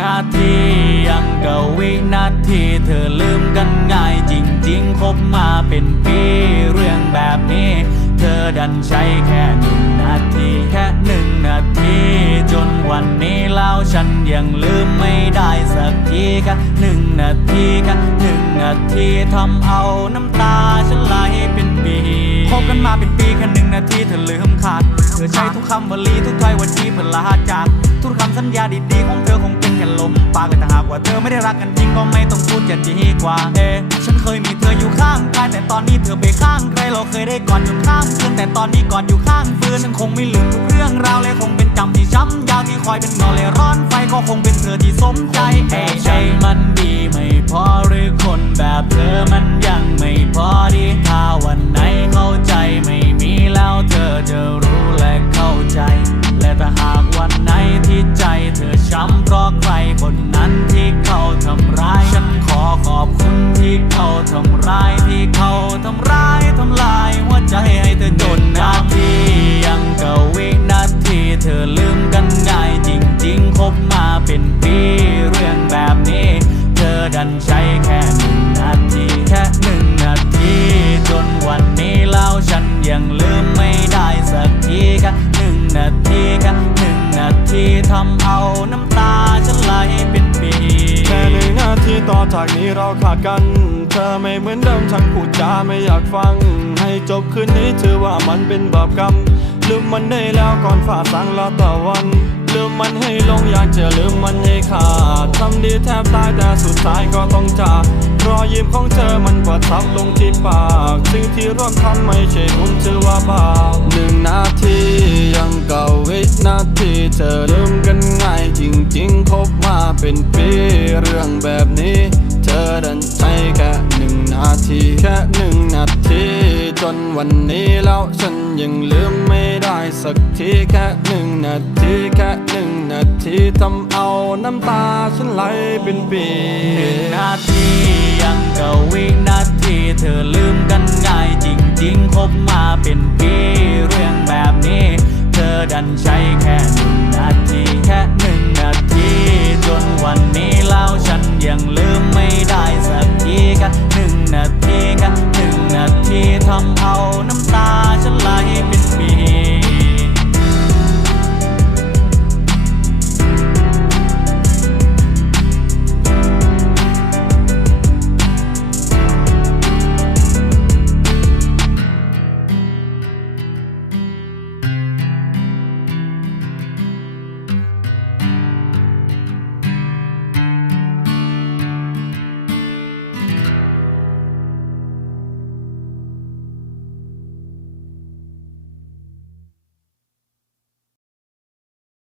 นาทียังกับวินาทีเธอลืมกันง่ายจริงๆ คบมาเป็นปีเรื่องแบบนี้ เธอดันใช้แค่หนึ่งนาทีแค่หนึ่งนาที จนวันนี้แล้วฉันยังลืมไม่ได้สักทีแค่หนึ่งนาทีแค่หนึ่งนาทีทำเอาน้ำตาฉันไหลเป็นปีคบกันมาเป็นปีแค่หนึ่งนาทีเธอลืมขาดเธอใช้ทุกคำวลีทุกถ้อยวันที่เพื่อลาจากทุกคำสัญญาดีๆ ว่าเธอไม่ได้รักกันจริงก็ไม่ต้องพูดจะดีกว่า เอ ฉันเคยมีเธออยู่ข้างกายแต่ตอนนี้เธอไปข้างใครเราเคยได้กอดจนข้ามคืนแต่ตอนนี้กอดอยู่ข้างฟืนฉันคงไม่ลืมทุกเรื่องราวและคงเป็นจำที่ช้ำยาวที่คอยเป็นเงาเลยร้อนไฟก็คงเป็นเธอที่สมใจเอะใจมันดีไม่พอหรือคนแบบเธอมันยังไม่พอ ทำร้ายทำลายหัวใจให้เธอจนนาทียังกับวินาทีเธอลืมกันง่ายจริงๆคบมาเป็นปีเรื่องแบบนี้ เธอดันใช้แค่หนึ่งนาทีแค่หนึ่งนาที จนวันนี้แล้วฉันยังลืม ทีต่อจากนี้เราขาดกัน เธอไม่เหมือนเดิมช่างพูดจาไม่อยากฟัง ให้จบคืนนี้ถือว่ามันเป็นบาปกรรม ลืมมันได้แล้วก่อนฝ่าสังละตะวัน ลืมมันให้ลงอยากจะลืมมันให้ขาดทำดีแทบตายแต่สุดท้ายก็ต้องจากรอยยิ้มของเธอมันประทับลงที่ปากสิ่งที่ร่วมทำไม่ใช่บุญถือว่าบาปหนึ่งนาทียังเก่าวินาทีเธอลืมกันง่ายจริงๆคบมาเป็นปีเรื่องแบบนี้ นวันนี้แล้วฉันยังลืมไม่ได้สักทีแค่หนึ่งนาทีแค่หนึ่งนาทีทำเอาน้ำตาฉันไหลเป็นปีหนึ่งนาทียังกับวินาทีเธอลืมกันง่ายจริงๆคบมาเป็นปีเรื่องแบบนี้ เธอดันใช้